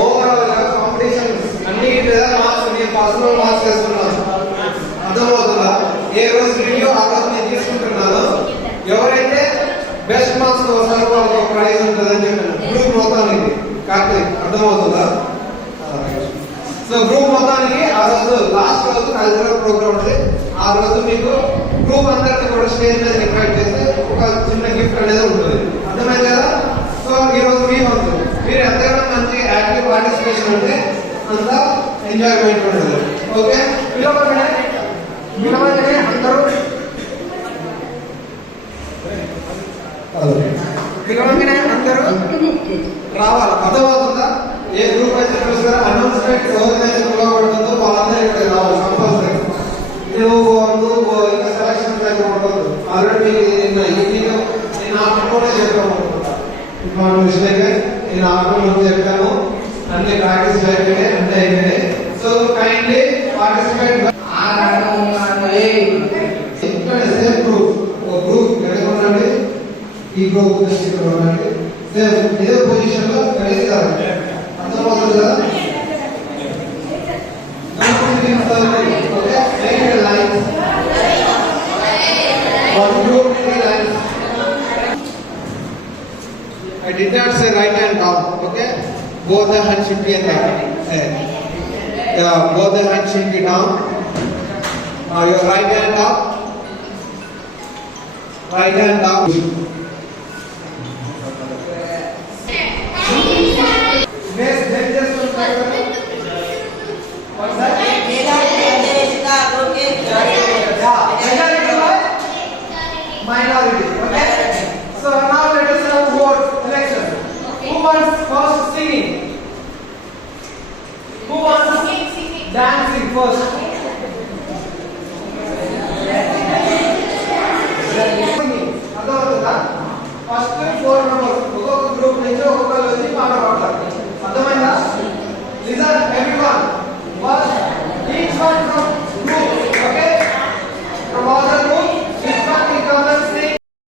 ఓవరాల్ గా కాంపిటీషన్ అన్ని మార్క్స్ నేను పర్సనల్ మార్క్స్ వేస్తున్నాను. అర్థమవుతుందా? ఏ రోజు రివ్యూ ఆ రోజు నేను తీసుకుంటున్నాను. ఎవరైతే బెస్ట్ మార్క్స్ వస్తారో వాళ్ళకి ఒక ప్రైజ్ ఉంటుందని చెప్పాను. గ్రూప్ మొత్తానికి కార్తీక్ అర్థమవుతుందా? సో గ్రూప్ మొత్తానికి ఆ రోజు లాస్ట్ రోజు కల్చరల్ ప్రోగ్రామ్ ఉంది. ఆ రోజు మీకు గ్రూప్ అందరికీ కూడా స్టేజ్ మీద ఇన్వైట్ చేస్తే ఒక చిన్న గిఫ్ట్ అనేది ఉంటుంది. అర్థమైంది కదా? సో ఈ రోజు మీ వంతు మీరు ఎంతైనా మంచి యాక్టివ్ పార్టిసిపేషన్ ఉంటే అంత ఎంజాయ్మెంట్ ఉంటుంది. ఓకే, పిలవగానే అందరూ పిలవగానే అందరూ రావాలి. అర్థమవుతుందా? ఏ గ్రూప్ అయితే చూసారో అనౌన్స్మెంట్ ఎవరికైతే పిలవబడుతుందో వాళ్ళందరూ ఇక్కడ రావాలి కంపల్సరీ. నువ్వు ఇంకా సెలక్షన్ దగ్గర ఉండదు. ఆల్రెడీ నేను ఆటోనే చెప్పాను. నేను ఆటోలో చెప్పాను. అన్ని ప్రాక్టీస్ అయిపోయినాయి, అన్నీ అయిపోయినాయి. So kindly participate. Same group ఎక్కడ ఉండండి, ఈ గ్రూప్ ఇక్కడ ఉండండి. సేమ్ ఇదే పొజిషన్ లో కలిసి కాదు. అర్థమవుతుంది కదా? I did not say right hand down. Okay, both the hands should be in the both the hands should be down. Your right hand up, right hand down. Minority. Okay. So now let us have vote election. Who wants first singing? Who wants dancing first?